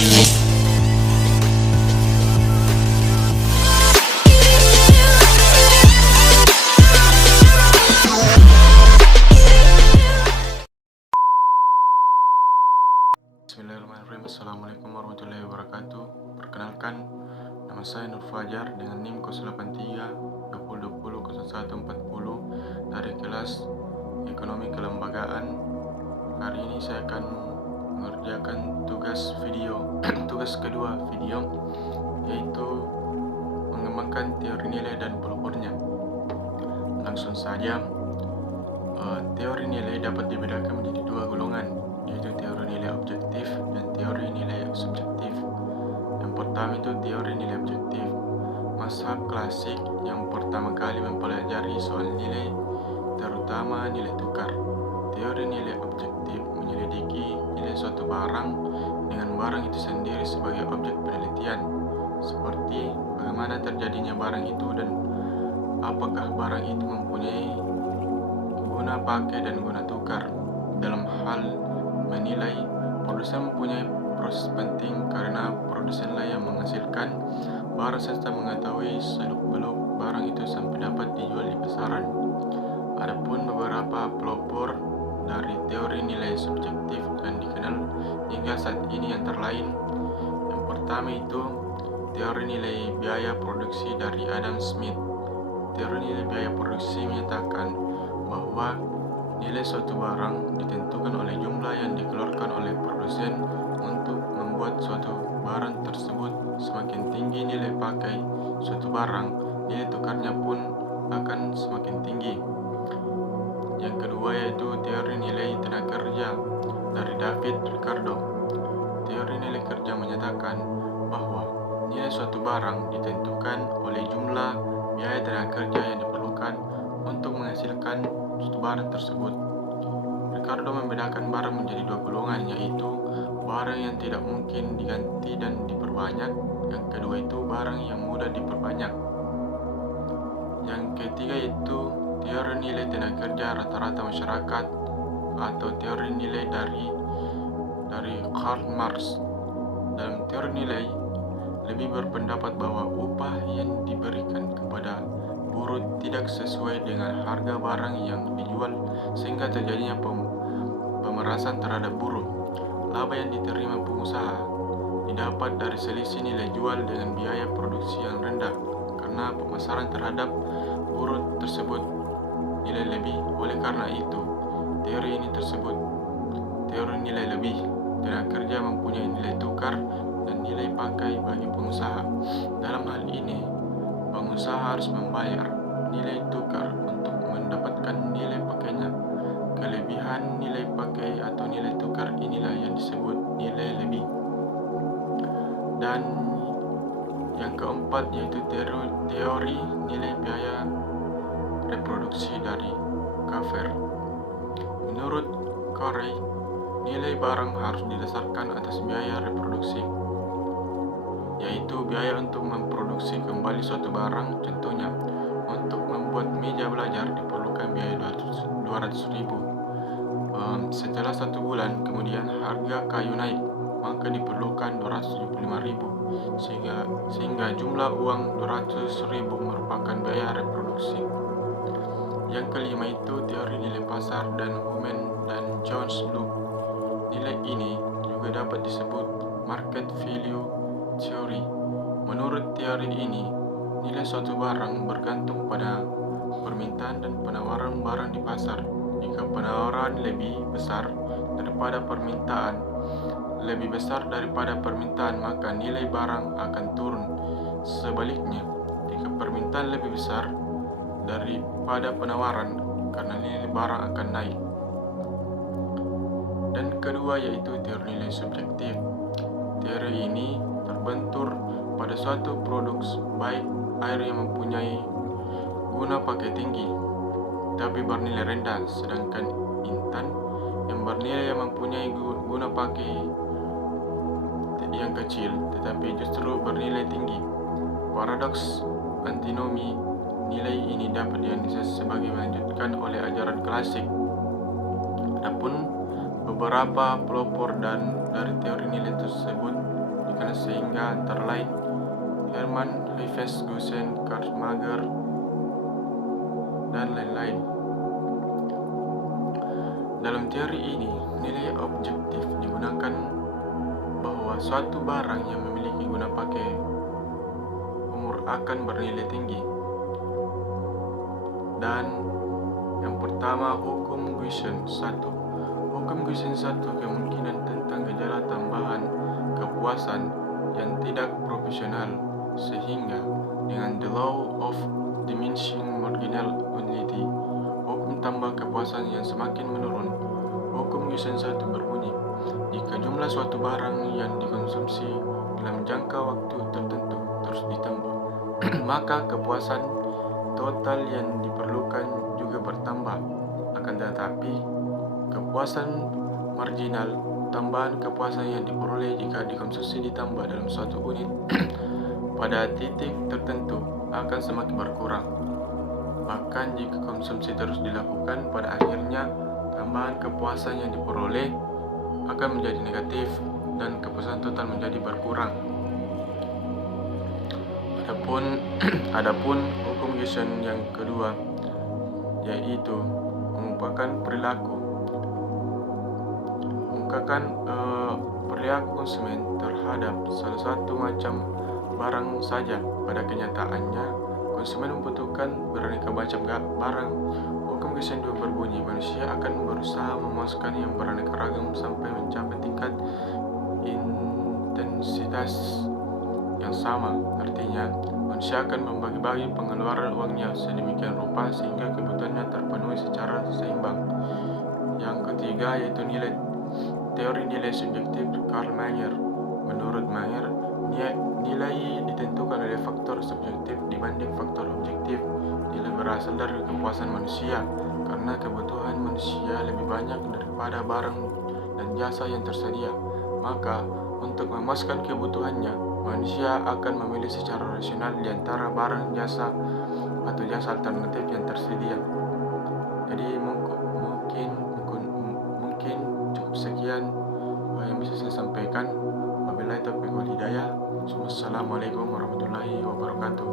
Bismillahirrahmanirrahim. Assalamualaikum warahmatullahi wabarakatuh. Perkenalkan, nama saya Nur Fajar dengan NIM 083 2020 0140 dari kelas Ekonomi Kelembagaan. Hari ini saya akan mengerjakan tugas video tugas kedua video, yaitu mengembangkan teori nilai dan pelopornya. Langsung saja. Teori nilai dapat dibedakan menjadi dua golongan, yaitu teori nilai objektif dan teori nilai subjektif. Yang pertama itu teori nilai objektif. Masa klasik yang pertama kali mempelajari soal nilai, terutama nilai tukar. Teori nilai objektif menyelidiki nilai suatu barang dengan barang itu sendiri sebagai objek penelitian, seperti bagaimana terjadinya barang itu dan apakah barang itu mempunyai guna pakai dan guna tukar. Dalam hal menilai, produsen mempunyai proses penting karena produsenlah yang menghasilkan barang serta mengetahui seluk-beluk barang itu sampai dapat dijual di pasaran. Adapun beberapa pelopor dari teori nilai subjektif yang dikenal hingga saat ini antara lain, yang pertama itu teori nilai biaya produksi dari Adam Smith. Teori nilai biaya produksi menyatakan bahwa nilai suatu barang ditentukan oleh jumlah yang dikeluarkan oleh produsen untuk membuat suatu barang tersebut. Semakin tinggi nilai pakai suatu barang, nilai tukarnya pun akan semakin tinggi. Yang kedua yaitu teori nilai tenaga kerja dari David Ricardo. Teori nilai kerja menyatakan bahwa nilai suatu barang ditentukan oleh jumlah biaya tenaga kerja yang diperlukan untuk menghasilkan suatu barang tersebut. Ricardo membedakan barang menjadi dua golongan, yaitu barang yang tidak mungkin diganti dan diperbanyak. Yang kedua itu barang yang mudah diperbanyak. Yang ketiga itu teori nilai tenaga kerja rata-rata masyarakat atau teori nilai dari Karl Marx. Dalam teori nilai lebih berpendapat bahwa upah yang diberikan kepada buruh tidak sesuai dengan harga barang yang dijual, sehingga terjadinya pemerasan terhadap buruh. Laba yang diterima pengusaha didapat dari selisih nilai jual dengan biaya produksi yang rendah, karena pemasaran terhadap buruh tersebut nilai lebih. Oleh karena itu, teori ini tersebut teori nilai lebih. Tenaga kerja mempunyai nilai tukar dan nilai pakai bagi pengusaha. Dalam hal ini, pengusaha harus membayar nilai tukar untuk mendapatkan nilai pakainya. Kelebihan nilai pakai atau nilai tukar inilah yang disebut nilai lebih. Dan yang keempat yaitu teori nilai biaya reproduksi dari Kaffer. Menurut Corey, nilai barang harus didasarkan atas biaya reproduksi, yaitu biaya untuk memproduksi kembali suatu barang. Contohnya, untuk membuat meja belajar diperlukan biaya 200.000. Setelah 1 bulan kemudian harga kayu naik, maka diperlukan 275.000, sehingga jumlah uang 200.000 merupakan biaya reproduksi. Yang kelima itu teori nilai pasar dan Human dan Jones Loop. Nilai ini juga dapat disebut market value theory. Menurut teori ini, nilai suatu barang bergantung pada permintaan dan penawaran barang di pasar. Jika penawaran lebih besar daripada permintaan, maka nilai barang akan turun. Sebaliknya, jika permintaan lebih besar daripada penawaran, karena nilai barang akan naik. Dan kedua yaitu teori nilai subjektif. Teori ini terbentur pada suatu produk, baik air yang mempunyai guna pakai tinggi tapi bernilai rendah, sedangkan intan yang mempunyai guna pakai yang kecil tetapi justru bernilai tinggi. Paradoks antinomi nilai ini dapat dianalisis sebagai melanjutkan oleh ajaran klasik. Adapun beberapa pelopor dari teori nilai tersebut berkelas sehingga antara lain Hermann Haives, Gusen, Karl Mager, dan lain-lain. Dalam teori ini, nilai objektif digunakan bahwa suatu barang yang memiliki guna pakai umur akan bernilai tinggi. Dan yang pertama, hukum Gusen 1. Hukum Gusen 1 kemungkinan tentang gejala tambahan kepuasan yang tidak proporsional, sehingga dengan the law of diminishing marginal utility, hukum tambah kepuasan yang semakin menurun. Hukum Gusen 1 berbunyi, jika jumlah suatu barang yang dikonsumsi dalam jangka waktu tertentu terus ditambah, maka kepuasan total yang diperlukan juga bertambah. Akan tetapi, kepuasan marginal, tambahan kepuasan yang diperoleh jika dikonsumsi ditambah dalam suatu unit pada titik tertentu akan semakin berkurang. Bahkan jika konsumsi terus dilakukan, pada akhirnya tambahan kepuasan yang diperoleh akan menjadi negatif dan kepuasan total menjadi berkurang. Adapun hukum Gusen yang kedua, yaitu mengumpulkan perilaku konsumen terhadap salah satu macam barang saja. Pada kenyataannya, konsumen membutuhkan beraneka macam barang. Hukum Gusen 2 berbunyi, manusia akan berusaha memuaskan yang beraneka ragam sampai mencapai tingkat intensitas yang sama. Artinya, manusia akan membagi-bagi pengeluaran uangnya sedemikian rupa sehingga kebutuhannya terpenuhi secara seimbang. Yang ketiga, yaitu teori nilai subjektif Karl Mayer. Menurut Mayer, nilai ditentukan oleh faktor subjektif dibanding faktor objektif. Nilai berasal dari kepuasan manusia, karena kebutuhan manusia lebih banyak daripada barang dan jasa yang tersedia. Maka, untuk memuaskan kebutuhannya, manusia akan memilih secara rasional di antara barang, jasa, atau jasa alternatif yang tersedia. Jadi mungkin cukup sekian yang bisa saya sampaikan. Wabillahi taufiq wal hidayah. Wassalamualaikum warahmatullahi wabarakatuh.